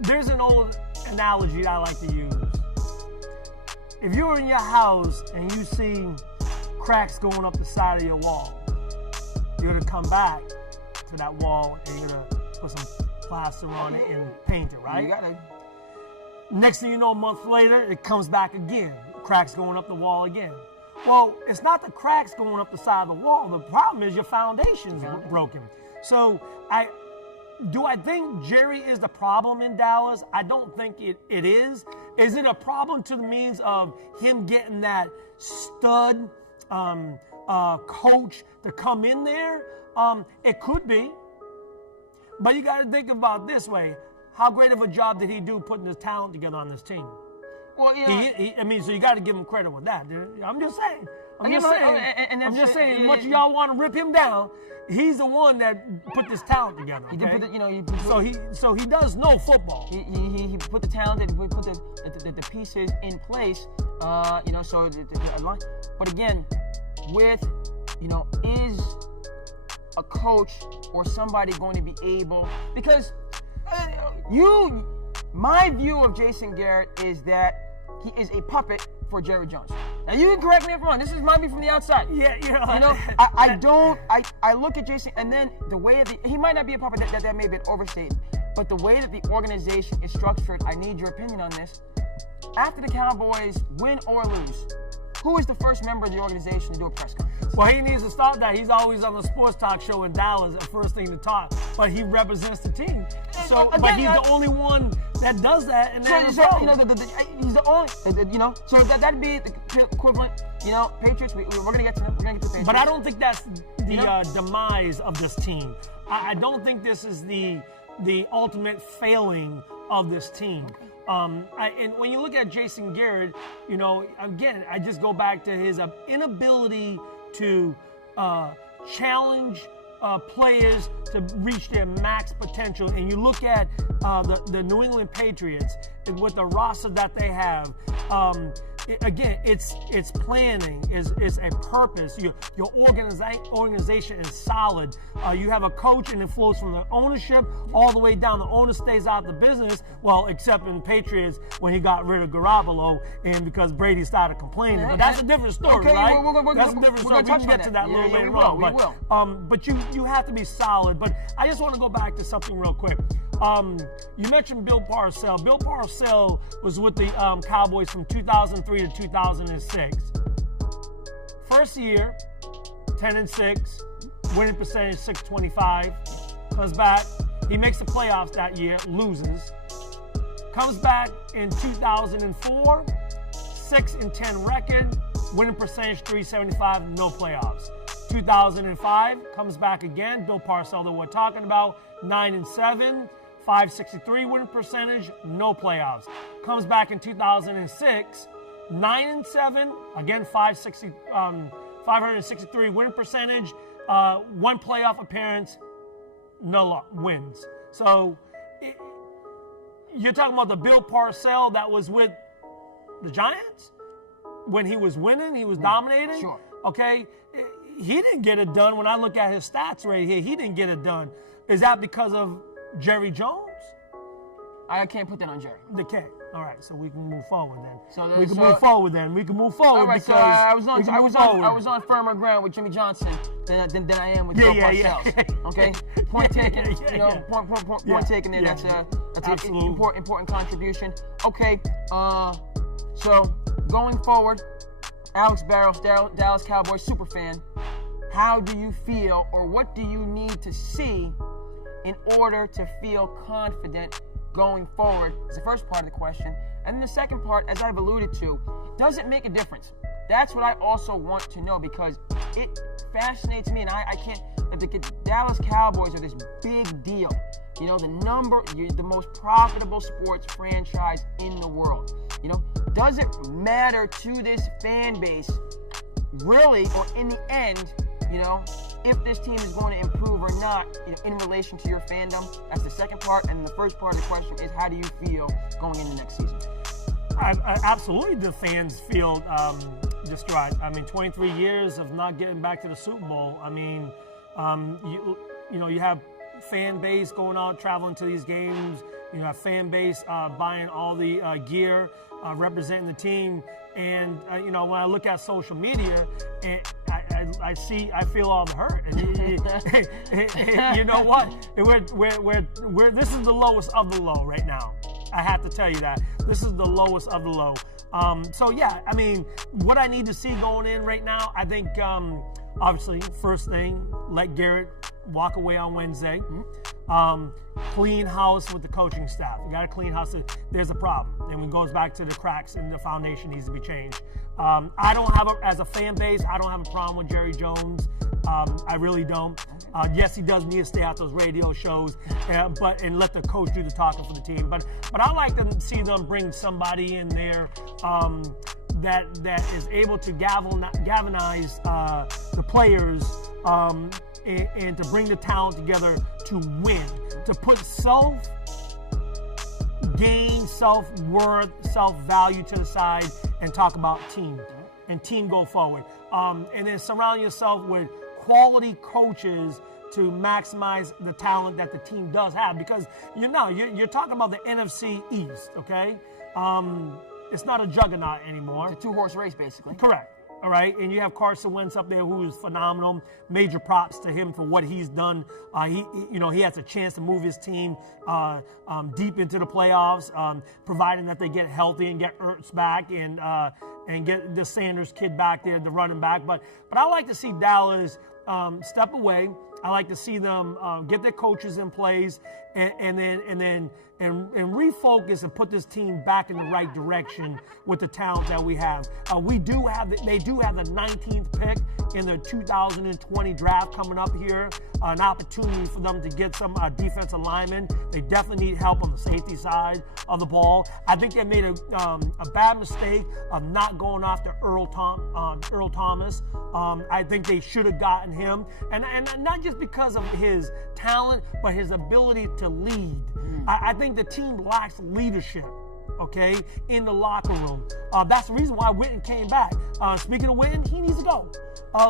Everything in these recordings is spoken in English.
there's an old analogy I like to use. If you're in your house and you see cracks going up the side of your wall, you're going to come back to that wall and you're going to put some plaster on it and paint it, right? You got it. Next thing you know, a month later, it comes back again. Cracks going up the wall again. Well, it's not the cracks going up the side of the wall. The problem is your foundation's broken. So do I think Jerry is the problem in Dallas? I don't think it is. Is it a problem to the means of him getting that stud coach to come in there? It could be. But you got to think about it this way. How great of a job did he do putting his talent together on this team? Well, you know, so you got to give him credit with that. I'm just saying. I'm just saying. As much as y'all want to rip him down, he's the one that put this talent together. Okay? He did put so he does know football. He put the talent, he put the pieces in place. So but again, with is a coach or somebody going to be able, because my view of Jason Garrett is that he is a puppet for Jerry Jones. Now you can correct me if I'm wrong. This is my view from the outside. I look at Jason, and then the way he might not be a puppet, that may be overstated, but the way that the organization is structured, I need your opinion on this. After the Cowboys win or lose, who is the first member of the organization to do a press conference? Well, he needs to stop that. He's always on the sports talk show in Dallas, the first thing to talk. But he represents the team. So, again, but he's the only one that does that. And he's the only, so that'd be the equivalent, Patriots. We're going to get to them. We're going to get to the Patriots. But I don't think that's the demise of this team. I don't think this is the ultimate failing of this team. And when you look at Jason Garrett, again, I just go back to his inability to challenge players to reach their max potential. And you look at the New England Patriots with the roster that they have. Again, it's planning, it's a purpose. Your organization is solid. You have a coach, and it flows from the ownership all the way down. The owner stays out of the business, well, except in Patriots when he got rid of Garoppolo and because Brady started complaining. But that's a different story, right? That's a different story. We can get to that a little later on. But you have to be solid. But I just want to go back to something real quick. You mentioned Bill Parcells. Bill Parcells was with the Cowboys from 2003 to 2006. First year, 10-6, winning percentage 625. Comes back, he makes the playoffs that year, loses. Comes back in 2004, 6-10 record, winning percentage 375, no playoffs. 2005 comes back again. Bill Parcells that we're talking about, 9-7. 563 winning percentage, no playoffs. Comes back in 2006, 9-7, again 563 winning percentage, one playoff appearance, no wins. So you're talking about the Bill Parcells that was with the Giants when he was winning, he was dominating. Sure. Okay, he didn't get it done. When I look at his stats right here, he didn't get it done. Is that because of Jerry Jones? I can't put that on Jerry. Okay. All right. So we can move forward then. We can move forward All right. So I was on firmer ground with Jimmy Johnson than I am with Bill Parcells. Okay. Point taken. Point taken there. That's an important contribution. Okay. So going forward, Alex Barrows, Dallas Cowboys superfan. How do you feel, or what do you need to see in order to feel confident going forward? Is the first part of the question. And then the second part, as I've alluded to, does it make a difference? That's what I also want to know, because it fascinates me, and I can't. The Dallas Cowboys are this big deal. The most profitable sports franchise in the world. Does it matter to this fan base, really, or in the end, if this team is going to improve or not in relation to your fandom? That's the second part. And the first part of the question is, how do you feel going into next season? Absolutely, the fans feel distraught. 23 years of not getting back to the Super Bowl. You have fan base going out, traveling to these games. You know, a fan base buying all the gear, representing the team. And, you know, when I look at social media, and I feel all the hurt. And you know what? This is the lowest of the low right now. I have to tell you that. This is the lowest of the low. So, yeah, I mean, what I need to see going in right now, I think, obviously, first thing, let Garrett walk away on Wednesday. Clean house with the coaching staff. You got to clean house. There's a problem. And it goes back to the cracks in the foundation needs to be changed. I don't have, as a fan base, I don't have a problem with Jerry Jones. I really don't. Yes, he does need to stay out those radio shows, and let the coach do the talking for the team. But I like to see them bring somebody in there that is able to galvanize the players and to bring the talent together to win, to put self-gain, self-worth, self-value to the side and talk about team and team go forward. And then surround yourself with quality coaches to maximize the talent that the team does have, because you're talking about the NFC East, okay? It's not a juggernaut anymore. It's a two-horse race, basically. Correct. All right, and you have Carson Wentz up there, who is phenomenal. Major props to him for what he's done. He has a chance to move his team deep into the playoffs, providing that they get healthy and get Ertz back and get the Sanders kid back there, the running back. But I like to see Dallas step away. I like to see them get their coaches in place and refocus and put this team back in the right direction with the talent that we have. They do have the 19th pick in the 2020 draft coming up here. An opportunity for them to get some defensive linemen. They definitely need help on the safety side of the ball. I think they made a bad mistake of not going after Earl Thomas. I think they should have gotten him, and not just because of his talent, but his ability to lead. I think the team lacks leadership, okay, in the locker room. That's the reason why Witten came back. Speaking of Witten, he needs to go.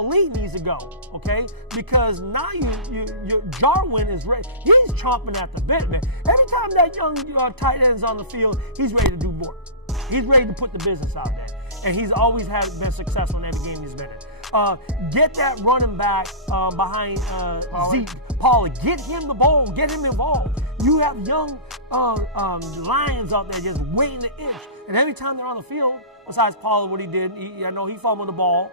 Lee needs to go, okay? Because now Jarwin is ready. He's chomping at the bit, man. Every time that young tight end's on the field, he's ready to do more. He's ready to put the business out there. And he's always been successful in every game he's been in. Get that running back behind Zeke. Paulie, get him the ball. Get him involved. You have young lions out there just waiting to itch. And every time they're on the field, besides Paulie, what he did, I know he fumbled the ball.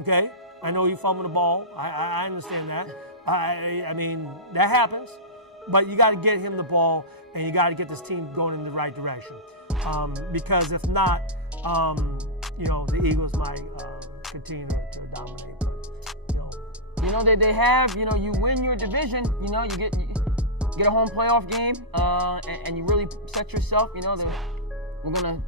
Okay? I know he fumbled the ball. I understand that. I mean, that happens. But you got to get him the ball, and you got to get this team going in the right direction. Because if not, the Eagles might continue to dominate. But, they have. You win your division. You get a home playoff game, and you really set yourself. We're gonna